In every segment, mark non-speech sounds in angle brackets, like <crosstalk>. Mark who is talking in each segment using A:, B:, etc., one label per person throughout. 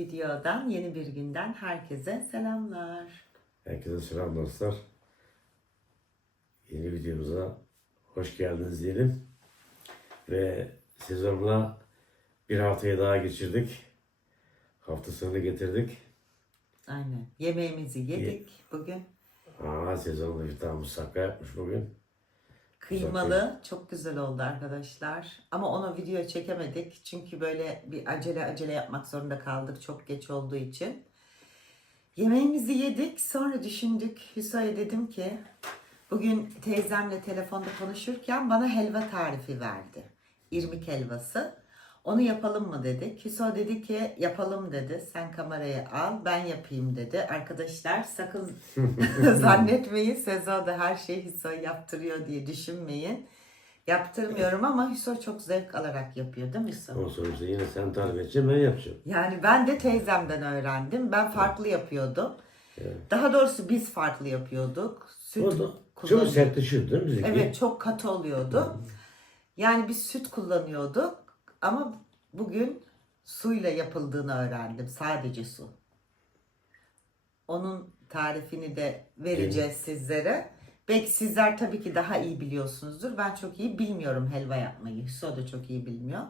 A: Videodan, yeni bir günden herkese selamlar.
B: Herkese selam dostlar. Yeni videomuza hoş geldiniz diyelim. Ve sezonla bir haftayı daha geçirdik. Hafta sonunu getirdik.
A: Aynen. Yemeğimizi yedik bugün.
B: Aa sezonda bir tane musakka yapmış bugün.
A: Kıymalı çok güzel oldu arkadaşlar. Ama onu video çekemedik. Çünkü böyle bir acele acele yapmak zorunda kaldık çok geç olduğu için. Yemeğimizi yedik. Sonra düşündük. Hüso'ya dedim ki bugün teyzemle telefonda konuşurken bana helva tarifi verdi. İrmik helvası. Onu yapalım mı dedik. Hüso dedi ki yapalım dedi. Sen kamerayı al ben yapayım dedi. Arkadaşlar sakın <laughs> zannetmeyin Sezo da her şeyi Hüso yaptırıyor diye düşünmeyin. Yaptırmıyorum ama Hüso çok zevk alarak yapıyor değil mi Hüso?
B: Sonra işte yine sen tarif edeceksin ben yapacağım.
A: Yani ben de teyzemden öğrendim. Ben farklı yapıyordum.
B: Evet.
A: Daha doğrusu biz farklı yapıyorduk. Süt
B: O da çok
A: kullanıyorduk.
B: sertleşiyor değil mi bizimki?
A: Evet çok katı oluyordu. Yani biz süt kullanıyorduk ama bugün suyla yapıldığını öğrendim. Sadece su. Onun tarifini de vereceğiz sizlere. Belki sizler tabii ki daha iyi biliyorsunuzdur. Ben çok iyi bilmiyorum helva yapmayı. Hüso da çok iyi bilmiyor.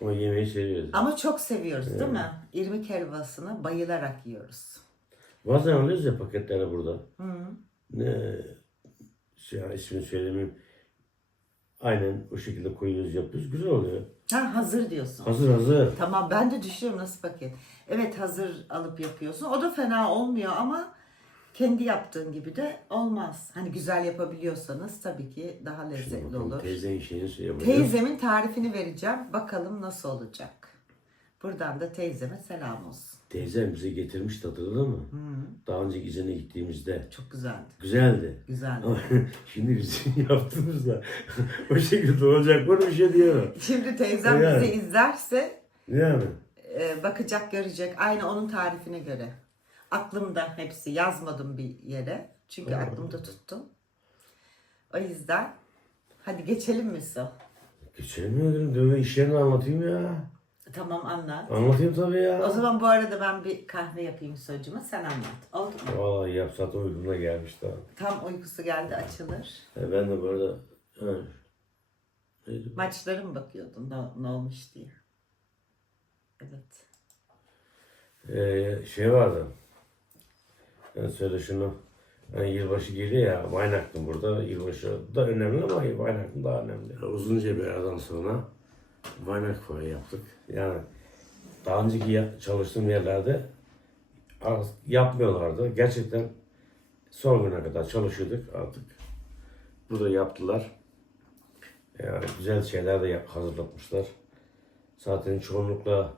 B: O yemeği seviyoruz.
A: Ama çok seviyoruz değil mi? İrmik helvasını bayılarak yiyoruz.
B: Bazen alıyoruz ya paketleri burada.
A: Hı.
B: Ne şey, ismini söylemeyeyim. Aynen o şekilde koyuyoruz yapıyoruz. Güzel oluyor.
A: Ha hazır diyorsun.
B: Hazır hazır.
A: Tamam ben de düşünüyorum nasıl paket. Evet hazır alıp yapıyorsun. O da fena olmuyor ama kendi yaptığın gibi de olmaz. Hani güzel yapabiliyorsanız tabii ki daha
B: Şimdi
A: lezzetli
B: bakalım
A: olur.
B: Teyzenin şeyini söylüyor.
A: Teyzemin tarifini vereceğim. Bakalım nasıl olacak. Buradan da teyzeme selam olsun.
B: Teyzem bize getirmiş hatırladın mı?
A: Hı,
B: Daha önce izine gittiğimizde.
A: çok güzeldi.
B: Güzeldi.
A: Güzeldi.
B: Ama <laughs> şimdi bizim <laughs> yaptığımızda <laughs> o şekilde olacak mı bir şey diyemem.
A: Şimdi teyzem
B: Yani.
A: bizi izlerse
B: Yani.
A: e, bakacak görecek. Aynı onun tarifine göre. Aklımda hepsi yazmadım bir yere. Çünkü
B: Aa.
A: aklımda tuttum. O yüzden hadi geçelim mi Su?
B: Geçelim mi dedim. Dövme işlerini anlatayım ya.
A: Tamam anlat.
B: Anlatayım tabii ya.
A: O zaman bu arada ben bir kahve yapayım Su'cuma sen anlat. Oldu mu?
B: Vallahi yap zaten uykumda gelmiş daha.
A: Tam uykusu geldi açılır.
B: E ben de bu arada ha, neydi?
A: Maçlara mı bakıyordun ne, ne olmuş diye. Evet.
B: Ee, şey vardı. Ben söyle şunu. Yani yılbaşı geliyor ya, Weihnachten burada. Yılbaşı da önemli ama Weihnachten daha önemli. Uzunca bir aradan sonra Weihnachten yaptık. Yani daha önceki çalıştığım yerlerde yapmıyorlardı. Gerçekten son güne kadar çalışıyorduk artık. Burada yaptılar. Yani güzel şeyler de hazırlatmışlar. Zaten çoğunlukla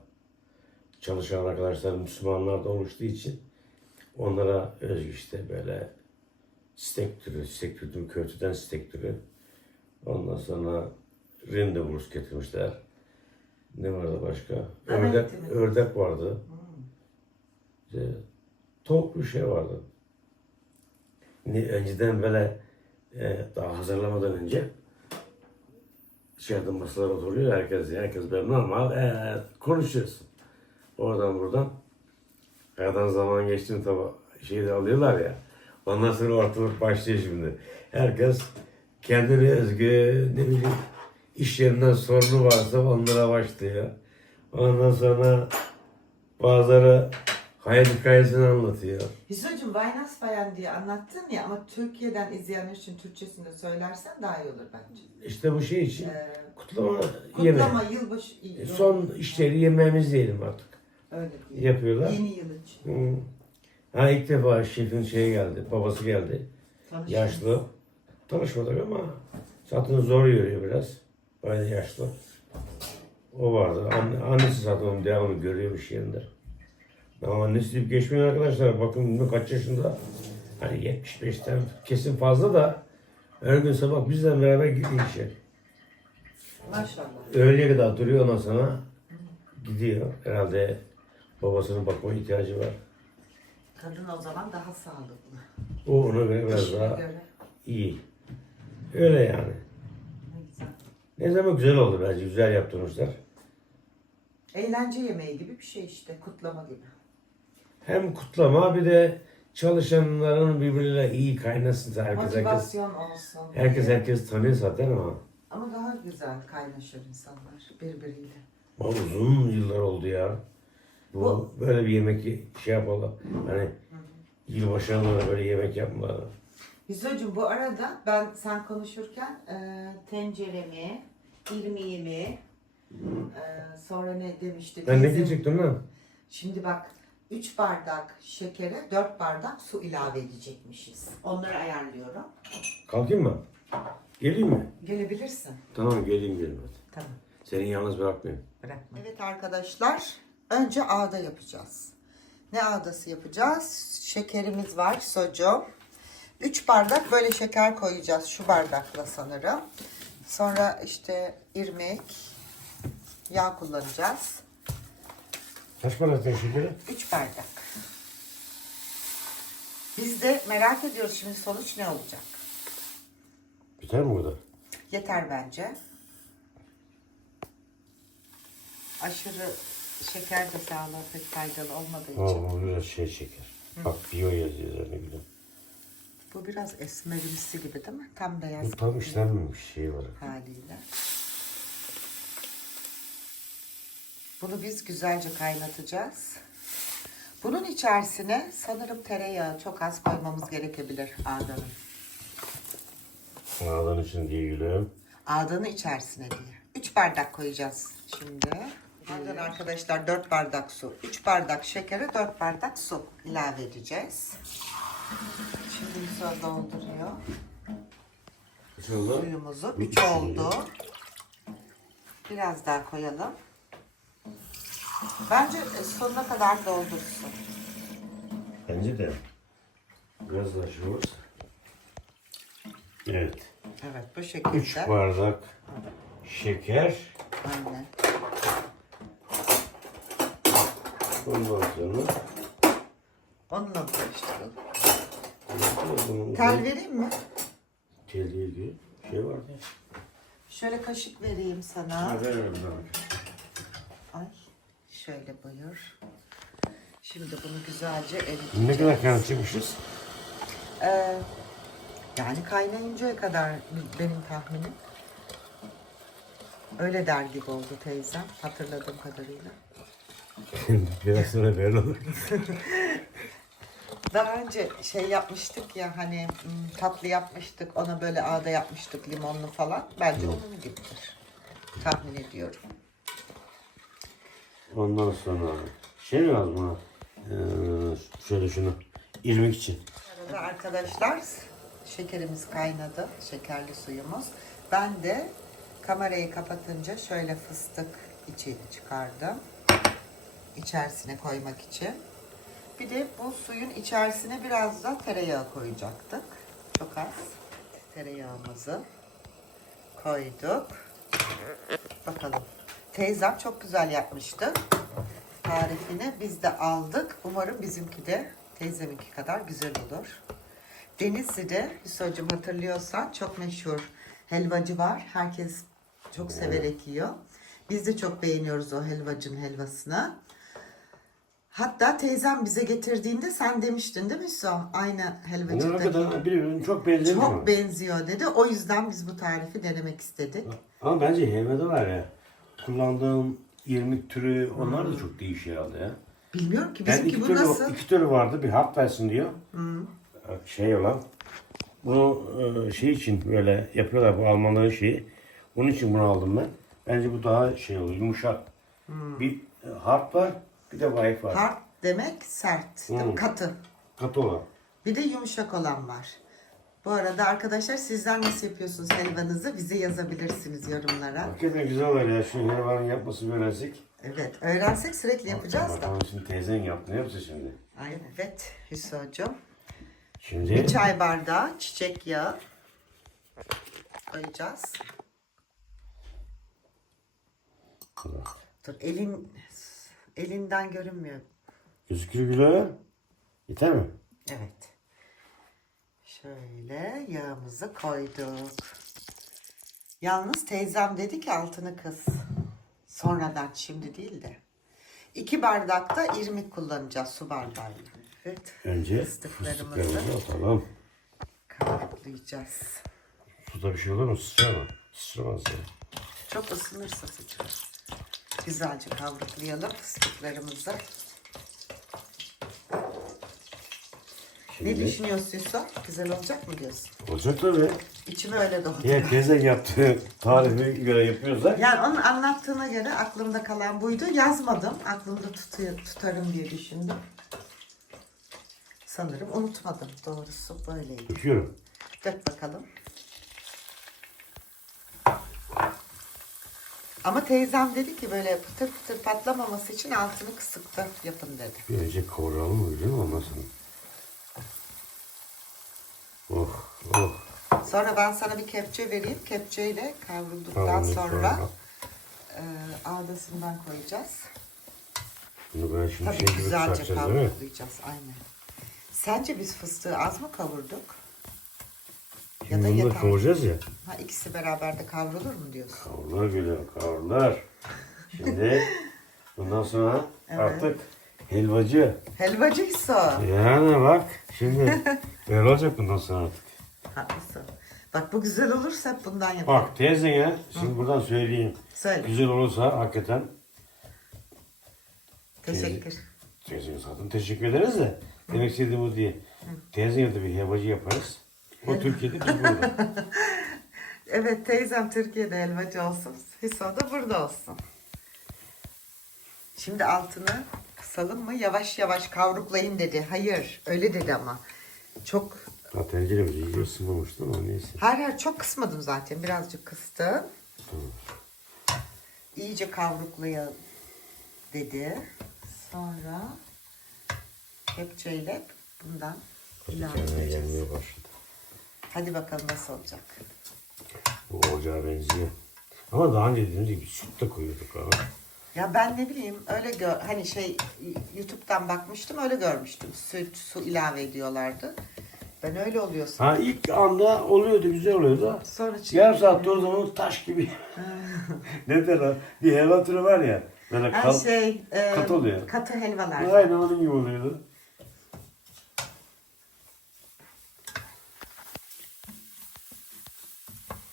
B: çalışan arkadaşlar Müslümanlar da oluştuğu için onlara özgü işte böyle steak türü, steak türü, köfteden steak türü. Ondan sonra rindevurst getirmişler. Ne vardı başka? Ördek, ördek vardı. İşte, tavuk bir şey vardı. Ne, önceden böyle e, daha hazırlamadan önce içeride masalar oturuyor herkes herkes böyle normal e, konuşuyorsun. Oradan buradan aradan zaman geçtiğini tabi şeyde alıyorlar ya. Ondan sonra ortalık başlıyor şimdi. Herkes kendine özgü ne bileyim iş yerinden sorunu varsa onlara başlıyor. Ondan sonra bazıları hayat hikayesini anlatıyor.
A: Hüso'cum Weihnachtsfeiern diye anlattın ya ama Türkiye'den izleyenler için Türkçesini de söylersen daha iyi olur bence.
B: İşte bu şey için
A: Ee,
B: kutlama, yemeği.
A: kutlama, yılbaşı, iyi,
B: Son işleri yemeğimiz diyelim artık.
A: öyle.
B: Yapıyorlar.
A: Yeni yıl için.
B: Hı. Ha ilk defa şefin şeye geldi, babası geldi.
A: Tanıştınız.
B: Yaşlı. Tanışmadık ama zaten zor yürüyor biraz. Böyle yaşlı. O vardı. Anne, annesi zaten onun devamlı görüyormuş yerinde. Ama annesi deyip geçmiyor arkadaşlar. Bakın bilmem kaç yaşında. Hani 75'ten kesin fazla da her gün sabah bizle beraber gidiyor işe.
A: Maşallah.
B: Öğleye kadar duruyor ondan sonra gidiyor. Herhalde babasının bakma ihtiyacı var.
A: Kadın o zaman daha sağlıklı.
B: O ona göre biraz daha
A: göre.
B: iyi. Öyle yani.
A: Ne güzel.
B: Ne zaman güzel oldu bence. Güzel yaptırmışlar.
A: Eğlence yemeği gibi bir şey işte. Kutlama gibi.
B: Hem kutlama bir de çalışanların birbiriyle iyi kaynasın. Herkes herkes,
A: Motivasyon olsun.
B: herkes,
A: diye.
B: herkes tanıyor zaten ama.
A: Ama daha güzel kaynaşır insanlar birbiriyle.
B: Ama uzun yıllar oldu ya. Bu,
A: Bu-
B: böyle bir yemek ye- şey yapalım. Hani yılbaşına da böyle yemek yapmaları.
A: Hüsnü'cüğüm bu arada ben sen konuşurken e, tenceremi, irmiğimi, e, sonra ne demiştik?
B: Ben ne
A: Bizim-
B: diyecektim lan?
A: Şimdi bak 3 bardak şekere 4 bardak su ilave edecekmişiz. Onları ayarlıyorum.
B: Kalkayım mı? Geleyim mi?
A: Gelebilirsin.
B: Tamam geleyim geleyim hadi.
A: Tamam.
B: Seni yalnız bırakmayayım.
A: Bırakma. Evet arkadaşlar önce ağda yapacağız. Ne ağdası yapacağız? Şekerimiz var socu. 3 bardak böyle şeker koyacağız şu bardakla sanırım. Sonra işte irmik, yağ kullanacağız.
B: Kaç attın şekeri?
A: 3 bardak. Biz de merak ediyoruz şimdi sonuç ne olacak.
B: Biter mi burada?
A: Yeter bence. Aşırı şeker de sağlığa pek faydalı olmadığı için.
B: Bu biraz şey şeker. Bak biyo yazıyor ne bileyim.
A: Bu biraz esmerimsi gibi değil mi? Tam beyaz
B: Bu tam işlenmemiş şey var.
A: haliyle. Bunu biz güzelce kaynatacağız. Bunun içerisine sanırım tereyağı çok az koymamız gerekebilir ağdanın.
B: Ağdan için değil gülüm.
A: Ağdanın içerisine diye. 3 bardak koyacağız şimdi. Ağdan arkadaşlar 4 bardak su. 3 bardak şekere 4 bardak su ilave edeceğiz. Şimdi su dolduruyor.
B: Kaç oldu?
A: Suyumuzu
B: Üç
A: 3 oldu. Biraz daha koyalım. Bence e, sonuna kadar doldursun.
B: Bence de. Biraz daha şey olursa. Evet.
A: Evet bu
B: 3
A: şekilde.
B: bardak şeker.
A: Aynen.
B: Ondan sonra
A: Onunla karıştıralım. Tel vereyim mi?
B: tel değil ki. Şey vardı ya.
A: Şöyle kaşık vereyim sana.
B: Ha, veririm.
A: Ay şöyle buyur. Şimdi bunu güzelce eriteceğiz.
B: Ne kadar kaynatacakmışız?
A: Ee, yani kaynayıncaya kadar benim tahminim. Öyle der gibi oldu teyzem hatırladığım kadarıyla. <laughs>
B: Biraz sonra böyle olur. <laughs>
A: Daha önce şey yapmıştık ya hani tatlı yapmıştık ona böyle ağda yapmıştık limonlu falan. Bence onun gibidir. Tahmin ediyorum.
B: Ondan sonra şey mi lazım buna? Ee, şöyle şunu. irmik için.
A: Arada arkadaşlar şekerimiz kaynadı. Şekerli suyumuz. Ben de kamerayı kapatınca şöyle fıstık içi çıkardım. İçerisine koymak için. Bir de bu suyun içerisine biraz da tereyağı koyacaktık. Çok az tereyağımızı koyduk. Bakalım. Teyzem çok güzel yapmıştı. Tarifini biz de aldık. Umarım bizimki de teyzeminki kadar güzel olur. Denizli'de Hüso'cum hatırlıyorsan çok meşhur helvacı var. Herkes çok severek yiyor. Biz de çok beğeniyoruz o helvacın helvasını. Hatta teyzem bize getirdiğinde sen demiştin değil mi Hüso? Aynı
B: Ne
A: helvacıdaki.
B: kadar birbirine çok benziyor.
A: Çok benziyor dedi. O yüzden biz bu tarifi denemek istedik.
B: Ama bence helvada var ya. Kullandığım irmik türü onlar da çok değişik herhalde ya.
A: Bilmiyorum ki
B: Ben
A: bizimki
B: iki
A: bu
B: türlü,
A: nasıl?
B: iki türlü vardı. Bir hap versin diyor. Şey olan. Bunu e, şey için böyle yapıyorlar bu Almanların şeyi. Onun için bunu aldım ben. Bence bu daha şey oluyor yumuşak. Bir e, hap var bir de var.
A: Hard demek sert, değil mi?
B: Hmm.
A: katı.
B: Katı olan.
A: Bir de yumuşak olan var. Bu arada arkadaşlar sizler nasıl yapıyorsunuz helvanızı bize yazabilirsiniz yorumlara.
B: Hakikaten güzel oluyor ya. Şu helvanın yapması öğrensek.
A: Evet öğrensek sürekli yapacağız da.
B: Bakalım şimdi teyzen yaptı. Ne yapacağız şimdi?
A: Aynen. Evet Hüso'cum.
B: Şimdi
A: Bir çay bardağı çiçek yağı koyacağız. Dur elin elinden görünmüyor.
B: gözüküyor güzel. Yeter mi?
A: Evet. Şöyle yağımızı koyduk. Yalnız teyzem dedi ki altını kız. Sonradan şimdi değil de. İki bardak da irmik kullanacağız su bardağıyla. Evet.
B: Önce
A: Fıstıklarımızı
B: atalım.
A: kavruklayacağız.
B: Suda bir şey olur mu? Sıçrar mı? Sıçramaz ya.
A: Çok ısınırsa sıçrar. Güzelce kavruklayalım fıstıklarımızı. Ne
B: Şimdi
A: düşünüyorsun Yusuf? Güzel olacak mı diyorsun?
B: olacak tabii.
A: İçime öyle.
B: Ya teyze yaptığı tarifi göre yapıyorsak
A: Yani onun anlattığına göre aklımda kalan buydu. Yazmadım. Aklımda tutuyor, tutarım diye düşündüm. Sanırım unutmadım. Doğrusu böyleydi.
B: döküyorum.
A: Dök bakalım. Ama teyzem dedi ki böyle pıtır pıtır patlamaması için altını kısıkta yapın dedi.
B: Bir önce kavuralım? Ondan sonra. Oh oh.
A: Sonra ben sana bir kepçe vereyim. Kepçeyle kavrulduktan
B: Tamam,
A: sonra e, ağdasından koyacağız.
B: Bunu böyle şimdi
A: Tabii
B: şey gibi
A: güzelce
B: kızartacağız değil mi?
A: Aynen. Sence biz fıstığı az mı kavurduk? Ya
B: Şimdi
A: da
B: bunu da kavuracağız ya.
A: Ha, ikisi beraber de kavrulur mu diyorsun?
B: Kavurlar geliyor kavurlar. Şimdi <laughs> bundan sonra
A: Evet.
B: artık helvacı.
A: Helvacıysa.
B: Yani bak şimdi <laughs> böyle olacak bundan sonra artık.
A: Haklısın. Bak bu güzel olursa bundan yapalım.
B: Bak teyzene şimdi buradan söyleyeyim.
A: Söyle.
B: Güzel olursa hakikaten
A: Teşekkür.
B: teyzene zaten teşekkür ederiz de. Demek istediğim o değil. Teyzene de bir helvacı yaparız. O Türkiye'de biz burada. <laughs>
A: Evet teyzem Türkiye'de helvacı olsun. Hüso da burada olsun. Şimdi altını kısalım mı? Yavaş yavaş kavruklayın dedi. Hayır öyle dedi ama. Çok
B: Ha tenceremiz iyice ısınmamıştı ama neyse.
A: Her yer çok kısmadım zaten. Birazcık kıstım. İyice kavruklayalım dedi. Sonra kepçeyle bundan ilave edeceğiz. Hadi bakalım nasıl olacak.
B: Bu olacağı benziyor. Ama daha önce dediğimiz gibi süt de koyuyorduk ha.
A: Ya ben ne bileyim öyle gör hani şey YouTube'dan bakmıştım öyle görmüştüm. Süt, su ilave ediyorlardı. Ben öyle oluyorsun.
B: Ha ilk anda oluyordu, güzel oluyordu.
A: Sonra çıktı.
B: Yarım saatte o zaman taş gibi. <laughs> ne derler? Bir helva türü var ya. Böyle
A: Ha,
B: kal...
A: şey, e,
B: katı oluyor.
A: Katı helvalar.
B: Aynen onun gibi oluyordu.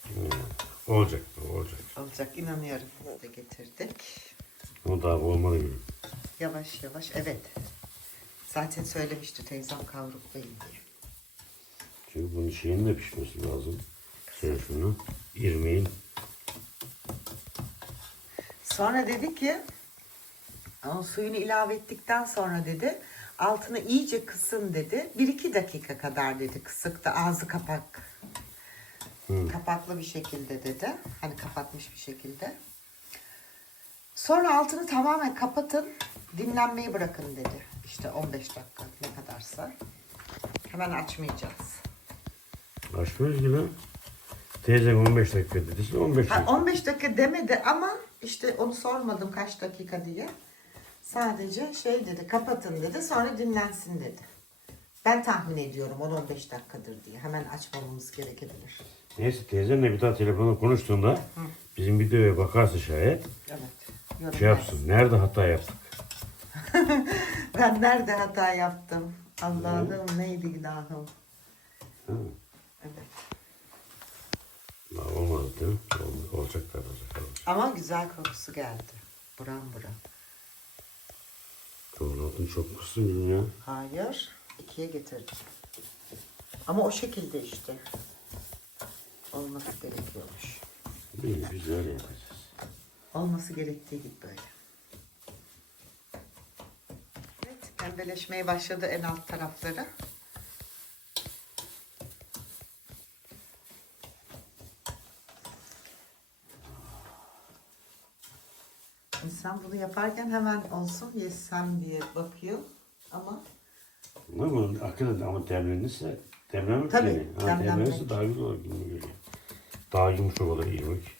B: Hmm, Olacak, olacak.
A: Olacak inanıyorum. Biz de getirdik.
B: Ama daha olmalı gibi.
A: Yavaş yavaş evet. Zaten söylemişti teyzem kavruklayın diye.
B: Çünkü bunun şeyin de pişmesi lazım. Şöyle şunu, irmiğin.
A: Sonra dedi ki o suyunu ilave ettikten sonra dedi altını iyice kısın dedi. 1-2 dakika kadar dedi kısıkta ağzı kapak. Kapaklı bir şekilde dedi. Hani kapatmış bir şekilde. Sonra altını tamamen kapatın. Dinlenmeyi bırakın dedi. İşte 15 dakika ne kadarsa. Hemen açmayacağız.
B: Açmıyoruz gibi. Teyzem 15 dakika dedi. Siz 15
A: Ha,
B: dakika.
A: 15 dakika demedi ama işte onu sormadım kaç dakika diye. Sadece şey dedi kapatın dedi sonra dinlensin dedi. Ben tahmin ediyorum 10-15 dakikadır diye. Hemen açmamamız gerekebilir.
B: Neyse teyzenle bir daha telefonla konuştuğunda bizim videoya bakarsa şayet
A: Evet.
B: şey yapsın. Nerede hata yaptık? <laughs>
A: Ben nerede hata yaptım? Allah'ım neydi günahım?
B: Ha,
A: Evet.
B: daha olmadı değil mi? Ol- Olacak da olacak. olacak.
A: Ama güzel kokusu geldi. Buram buram.
B: Doğru çok kısım ya.
A: Hayır. ikiye getirdim. Ama o şekilde işte. Olması gerekiyormuş.
B: İyi öyle yapacağız.
A: Olması gerektiği gibi böyle. Evet, pembeleşmeye başladı en alt tarafları. İnsan bunu yaparken hemen olsun yesem diye bakıyor ama
B: Ama hakikaten ama demlenirse demlemek
A: Tabii,
B: yani. Ha,
A: demlenmek.
B: demlenirse daha güzel olur gibi geliyor. Daha yumuşak olur irmik.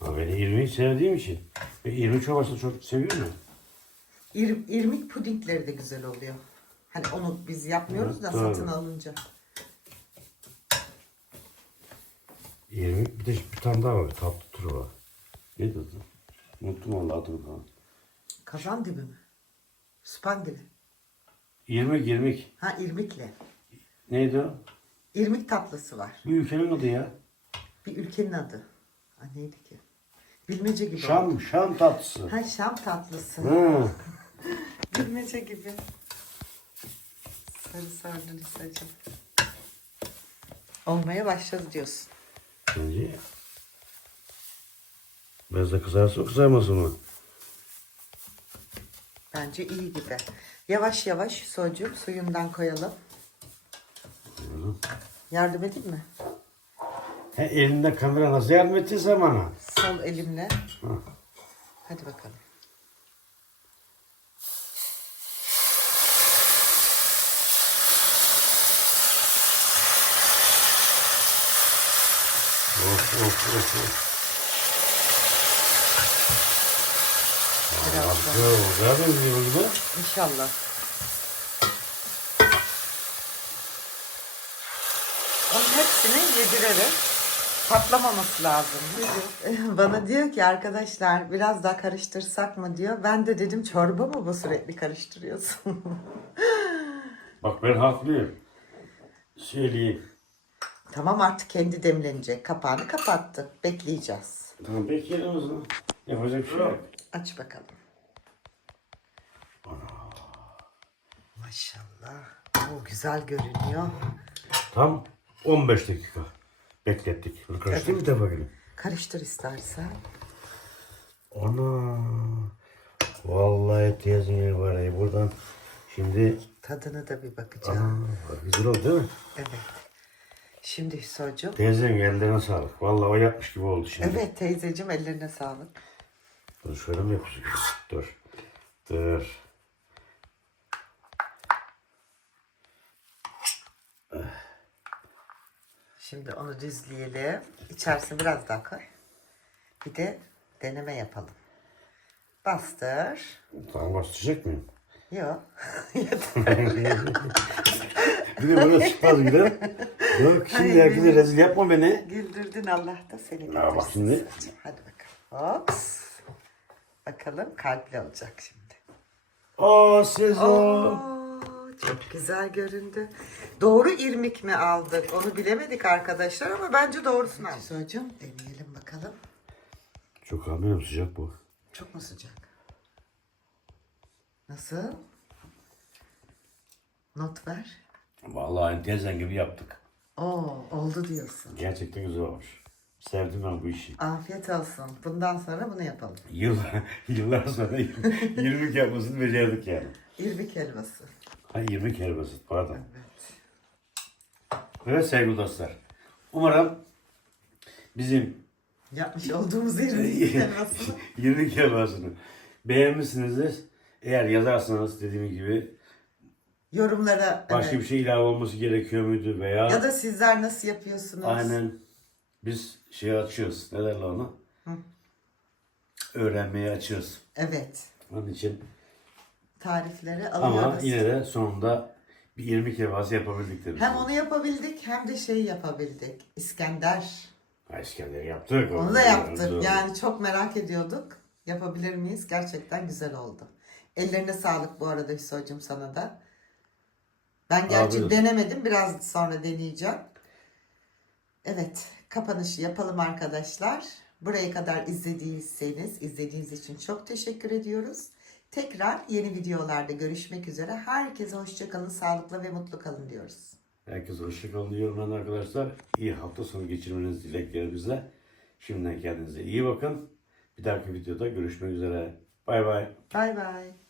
B: Ha, ben irmiği sevdiğim için. Ve irmik çorbasını çok seviyorum.
A: ir- irmik pudingleri de güzel oluyor. Hani onu biz yapmıyoruz da
B: Evet, doğru.
A: satın alınca.
B: İrmik bir de bir tane daha var. Tatlı türü var. Ne tadı? Unuttum vallahi adını falan.
A: Kazan dibi mi? Spandili.
B: İrmik irmik.
A: Ha irmikle.
B: Neydi o?
A: İrmik tatlısı var.
B: Bir ülkenin adı ya.
A: Bir ülkenin adı. Ha, neydi ki? Bilmece gibi. oldu.
B: Şam, Şam tatlısı.
A: Ha Şam tatlısı.
B: Ha. <laughs>
A: Bilmece gibi. Sarı sardı Lisa'cığım. Olmaya başladı diyorsun.
B: Bence biraz da kızarsa kızarmasın mı?
A: Bence iyi gibi. Yavaş yavaş soğucuğum suyundan koyalım. Yardım edeyim mi?
B: He, elinde kamera nasıl yardım ettiyse bana.
A: Sol elimle.
B: Hı.
A: Hadi bakalım.
B: Of of of of.
A: Biraz.
B: Harika oldu. Gibi?
A: İnşallah. Onun hepsini yedirerek patlamaması lazım. <laughs> Bana diyor ki arkadaşlar biraz daha karıştırsak mı diyor. Ben de dedim çorba mı bu sürekli karıştırıyorsun? <laughs>
B: Bak ben haklıyım. Söyleyeyim.
A: tamam artık kendi demlenecek. Kapağını kapattı. Bekleyeceğiz.
B: Tamam bekleyelim o zaman. Yapacak bir şey yok.
A: Aç bakalım. Maşallah. O güzel görünüyor.
B: Tam 15 dakika beklettik. Bunu karıştırayım bir defa gelin.
A: Karıştır istersen.
B: Ana. Vallahi teyzenin var ya buradan. Şimdi
A: Tadına da bir bakacağım.
B: Aa, güzel oldu değil mi?
A: Evet. Şimdi Hüso'cum.
B: Teyzenin ellerine sağlık. Vallahi o yapmış gibi oldu şimdi.
A: Evet teyzeciğim ellerine sağlık.
B: Dur şöyle mi yapacağız? <laughs> Dur. Dur.
A: Şimdi onu düzleyelim. İçerisine biraz daha koy. Bir de deneme yapalım. Bastır.
B: Tamam bastıracak mıyım?
A: Yok. <laughs>
B: Bir de bana çıkmaz gibi. Yok şimdi herkese rezil yapma beni.
A: Güldürdün Allah da seni
B: Ya bak şimdi.
A: Hadi bakalım. Hops. Bakalım kalpli olacak şimdi.
B: Aa Sezo.
A: Oo, çok güzel göründü. Doğru irmik mi aldık? Onu bilemedik arkadaşlar ama bence doğrusunu aldık. Hüso'cum deneyelim bakalım.
B: Çok amirim sıcak bu.
A: Çok mu sıcak? Nasıl? Not ver.
B: Vallahi teyzen gibi yaptık.
A: Oo, oldu diyorsun.
B: Gerçekten güzel olmuş. Sevdim ben bu işi.
A: Afiyet olsun. Bundan sonra bunu yapalım.
B: Yıllar, <laughs> yıllar sonra <laughs> 20 yapmasını becerdik yani.
A: İrmik helvası.
B: Ha 20 kere basit pardon.
A: Evet.
B: Evet sevgili dostlar. Umarım bizim
A: Yapmış olduğumuz irmik helvası.
B: 20 kelmasını beğenmişsinizdir. Eğer yazarsanız dediğim gibi
A: Yorumlara
B: başka
A: evet.
B: bir şey ilave olması gerekiyor muydu veya
A: ya da sizler nasıl yapıyorsunuz?
B: aynen biz şey açıyoruz. Ne derler ona? Öğrenmeye açıyoruz.
A: Evet.
B: Onun için
A: Tarifleri
B: ama
A: alıyoruz.
B: yine de sonunda bir 20 kelması yapabildik biz.
A: Hem onu yapabildik hem de şey yapabildik. İskender.
B: Ha, İskender yaptık.
A: Onu da yaptık.
B: Doğru.
A: Yani çok merak ediyorduk. Yapabilir miyiz? Gerçekten güzel oldu. Ellerine sağlık bu arada Hüso'cum sana da. Ben gerçi
B: olsun.
A: denemedim. Biraz sonra deneyeceğim. Evet. Kapanışı yapalım arkadaşlar. Buraya kadar izlediyseniz, izlediğiniz için çok teşekkür ediyoruz. Tekrar yeni videolarda görüşmek üzere. Herkese hoşçakalın, sağlıklı ve mutlu kalın diyoruz.
B: Herkese hoşçakalın diyorum ben arkadaşlar. İyi hafta sonu geçirmeniz dileklerimizle. Şimdiden kendinize iyi bakın. Bir dahaki videoda görüşmek üzere. Bay bay.
A: Bay bay.